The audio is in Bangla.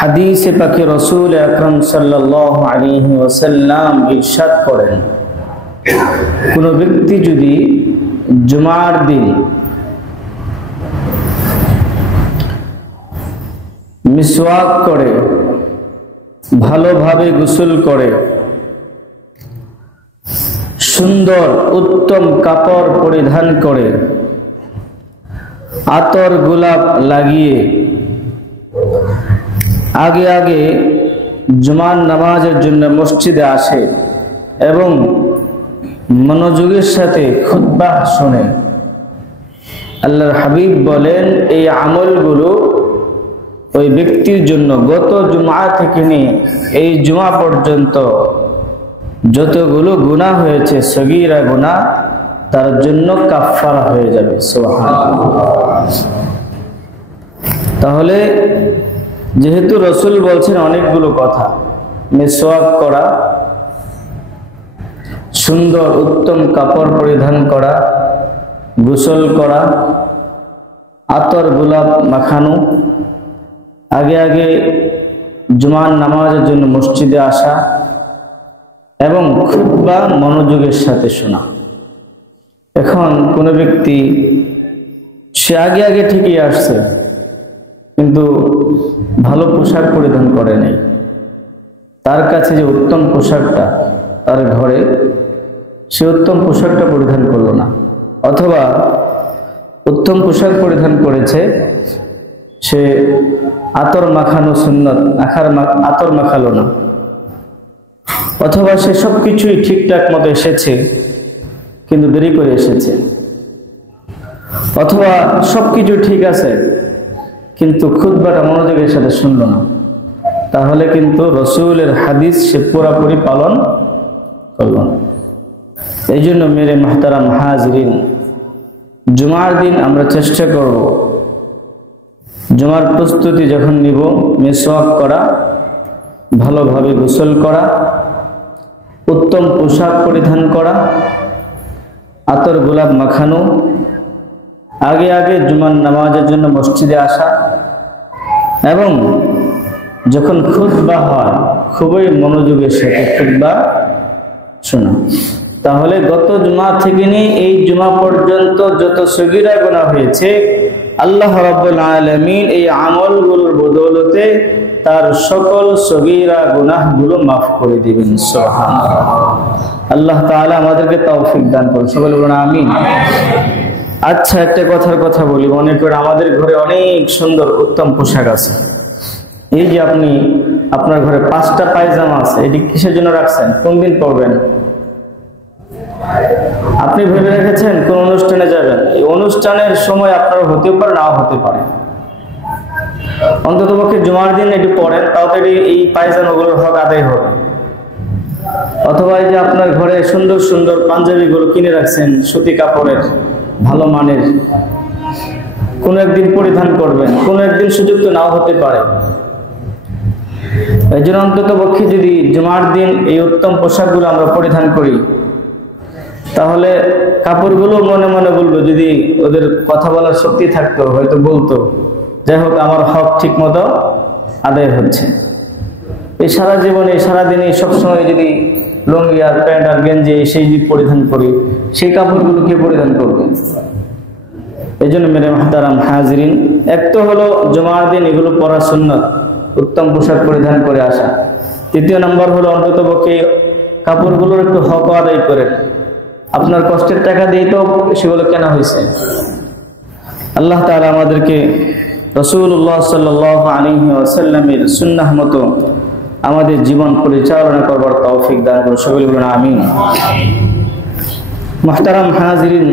হাদিসে পাকে রাসূল আকরাম সাল্লাল্লাহু আলাইহি ওয়াসাল্লাম ইরশাদ করেন, কোন ব্যক্তি যদি জুমার দিন মিসওয়াক করে, ভালোভাবে গোসল করে, সুন্দর উত্তম কাপড় পরিধান করে, আতর গোলাপ লাগিয়ে আগে আগে জুমার নামাজের জন্য মসজিদে আসে এবং মনোযোগের সাথে খুতবা শোনে, আল্লাহর হাবিব বলেন এই আমলগুলো ওই ব্যক্তির জন্য গত জুমা থেকে নিয়ে এই জুমা পর্যন্ত যতগুলো গুনাহ হয়েছে সগীরা গুনাহ তার জন্য কাফফারা হয়ে যাবে। সুবহানাল্লাহ। তাহলে যেহেতু রাসূল বলছেন অনেকগুলো কথা, মিসওয়াক করা, সুন্দর উত্তম কাপড় পরিধান করা, গোসল করা, আতর গোলাপ মাখানো, আগে আগে জুমার নামাজের জন্য মসজিদে আসা এবং খুতবা মনোযোগের সাথে শোনা। এখন কোন ব্যক্তি সে আগে আগে ঠিকই আসছে কিন্তু ভালো পোশাক পরিধান করে নাই, তার কাছে যে উত্তম পোশাকটা তার ঘরে, সে উত্তম পোশাকটা পরিধান করলো না, অথবা উত্তম পোশাক পরিধান করেছে সে আতর মাখানো সুন্নত আতর মাখালো না, অথবা সে সবকিছুই ঠিকঠাক মতো এসেছে কিন্তু দেরি করে এসেছে, অথবা সবকিছু ঠিক আছে কিন্তু খুতবাটা মনোযোগের সাথে শুনলো না, তাহলে কিন্তু রাসূলের হাদিস সে পুরোপুরি পালন করল না। এই জন্য মেরে মুহতারাম হাজিরিন, জুমার দিন আমরা চেষ্টা করব জুমার প্রস্তুতি যখন নিব, মিসওয়াক করা, ভালোভাবে গোসল করা, উত্তম পোশাক পরিধান করা, আতর গোলাপ মাখানো, আগে আগে জুমার নামাজের জন্য মসজিদে আসা এবং যখন খুতবা হয় খুবই মনোযোগের সাথে খুতবা শোনা। তাহলে গত জুমা থেকে নিয়ে এই জুমা পর্যন্ত যত সগীরা গুনাহ হয়েছে আল্লাহ রাব্বুল আলামিন এই আমলগুলোর বদৌলতে তার সকল সগীরা গুনাহগুলো মাফ করে দিবেন। সুবহানাল্লাহ। আল্লাহ তাআলা আমাদেরকে তৌফিক দান করুন, সকলে বলুন আমিন। আচ্ছা, একটা কথা বলি, মনে করে আমাদের ঘরে অনেক সুন্দর উত্তম পোশাক আছে, এই যে আপনি আপনার ঘরে 5টা পায়জামা আছে, এটি কিসের জন্য রাখছেন? কোন দিন পরবেন? আপনি ভেবে রেখেছেন কোন অনুষ্ঠানে যাবেন, এই অনুষ্ঠানের সময় আপনার হতে পারে নাও হতে পারে, অন্ততপক্ষে জুমার দিন এটি পড়েন, তাও তো এই পায়জামাগুলোর হক আদায় হবে। অথবা এই যে আপনার ঘরে সুন্দর সুন্দর পাঞ্জাবিগুলো কিনে রাখছেন সুতি কাপড়ের ভালো মানের, কোন একদিন পরিধান করবেন, কোন একদিন সুযোগ তো নাও হতে পারে। এই জন্য অন্ততপক্ষে যদি জুমার দিন এই উত্তম পোশাকগুলো আমরা পরিধান করি, তাহলে কাপড়গুলো মনে মনে বলবো, যদি ওদের কথা বলার শক্তি থাকতো হয়তো বলতো, যাই হোক আমার হক ঠিক মতো আদায় হচ্ছে। এই সারা জীবনে সারাদিনে সবসময় যদি লুঙ্গি আর প্যান্ট আর গেঞ্জি সেই যদি পরিধান করি, সেই কাপড়গুলো কে পরিধান করবে? এই জন্য মেরে মুহতারাম হাজিরিন, এক তো হলো জুমার দিন এগুলো পরা সুন্নত, উত্তম পোশাক পরিধান করে আসা। তৃতীয় নম্বর হলো অন্ততপক্ষে কাপড়গুলোর একটু হক আদায় করে, আপনার কষ্টের টাকা দিয়ে তো সেগুলো কেনা হয়েছে। আল্লাহ তাআলা আমাদেরকে রাসূলুল্লাহ সাল্লাল্লাহু আলাইহি ওয়াসাল্লামের সুন্নাহ মতো আমাদের জীবন পরিচালনা করবার তৌফিক দান করুন, সকলে বলুন আমিন। মুহতারাম হাজিরিন,